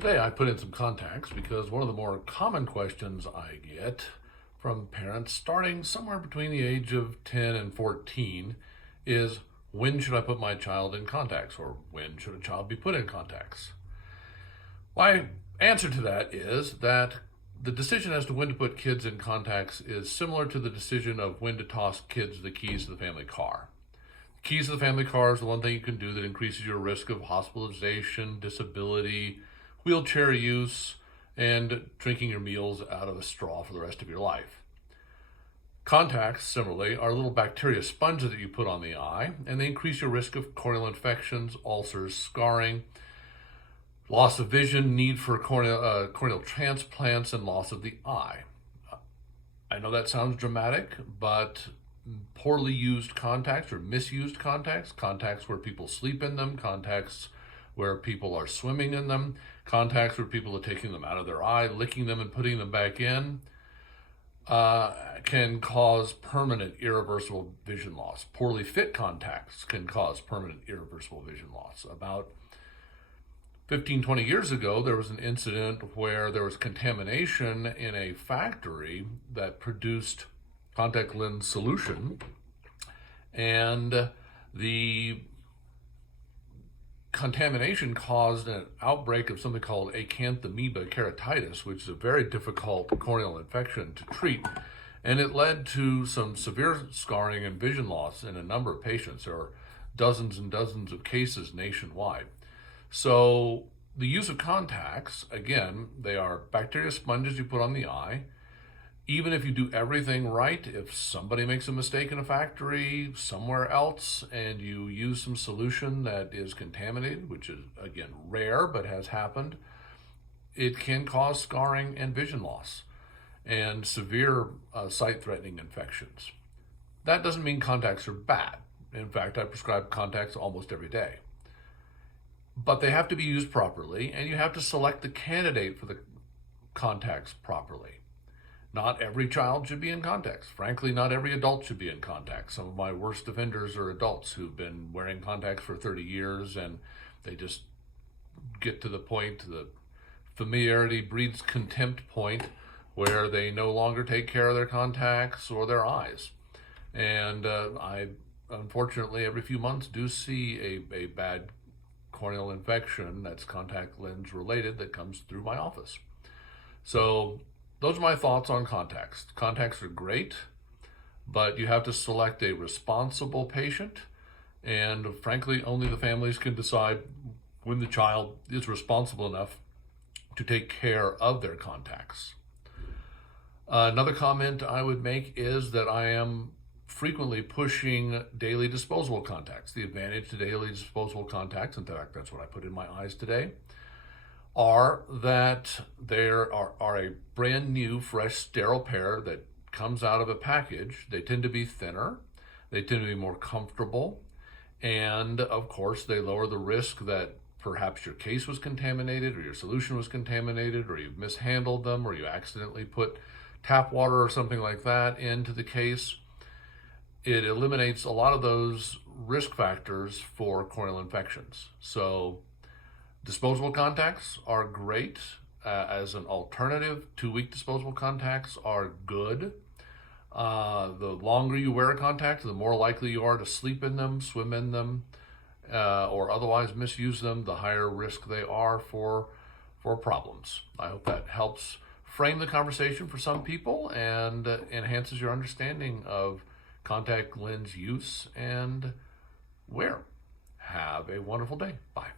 Today I put in some contacts because one of the more common questions I get from parents starting somewhere between the age of 10 and 14 is, when should I put my child in contacts, or when should a child be put in contacts? My answer to that is that the decision as to when to put kids in contacts is similar to the decision of when to toss kids the keys to the family car. The keys to the family car is the one thing you can do that increases your risk of hospitalization, disability, wheelchair use, and drinking your meals out of a straw for the rest of your life. Contacts, similarly, are little bacteria sponges that you put on the eye, and they increase your risk of corneal infections, ulcers, scarring, loss of vision, need for corneal transplants, and loss of the eye. I know that sounds dramatic, but poorly used contacts or misused contacts, contacts where people sleep in them, contacts where people are swimming in them, contacts where people are taking them out of their eye, licking them and putting them back in, can cause permanent irreversible vision loss. Poorly fit contacts can cause permanent irreversible vision loss. About 15-20 years ago, there was an incident where there was contamination in a factory that produced contact lens solution, and the contamination caused an outbreak of something called acanthamoeba keratitis, which is a very difficult corneal infection to treat, and it led to some severe scarring and vision loss in a number of patients. There are dozens and dozens of cases nationwide. So the use of contacts, again, they are bacteria sponges you put on the eye. Even if you do everything right, if somebody makes a mistake in a factory somewhere else and you use some solution that is contaminated, which is, again, rare but has happened, it can cause scarring and vision loss and severe sight-threatening infections. That doesn't mean contacts are bad. In fact, I prescribe contacts almost every day. But they have to be used properly, and you have to select the candidate for the contacts properly. Not every child should be in contacts. Frankly, not every adult should be in contacts. Some of my worst offenders are adults who've been wearing contacts for 30 years, and they just get to the point, the familiarity breeds contempt point, where they no longer take care of their contacts or their eyes. And I, unfortunately, every few months do see a bad corneal infection that's contact lens related that comes through my office. So those are my thoughts on contacts. Contacts are great, but you have to select a responsible patient, and frankly, only the families can decide when the child is responsible enough to take care of their contacts. Another comment I would make is that I am frequently pushing daily disposable contacts. The advantage to daily disposable contacts, in fact, that's what I put in my eyes today, are that there are a brand new, fresh, sterile pair that comes out of a package. They tend to be thinner, they tend to be more comfortable, and of course they lower the risk that perhaps your case was contaminated, or your solution was contaminated, or you've mishandled them, or you accidentally put tap water or something like that into the case. It eliminates a lot of those risk factors for corneal infections. So disposable contacts are great as an alternative. 2-week disposable contacts are good. The longer you wear a contact, the more likely you are to sleep in them, swim in them, or otherwise misuse them, the higher risk they are for problems. I hope that helps frame the conversation for some people and enhances your understanding of contact lens use and wear. Have a wonderful day. Bye.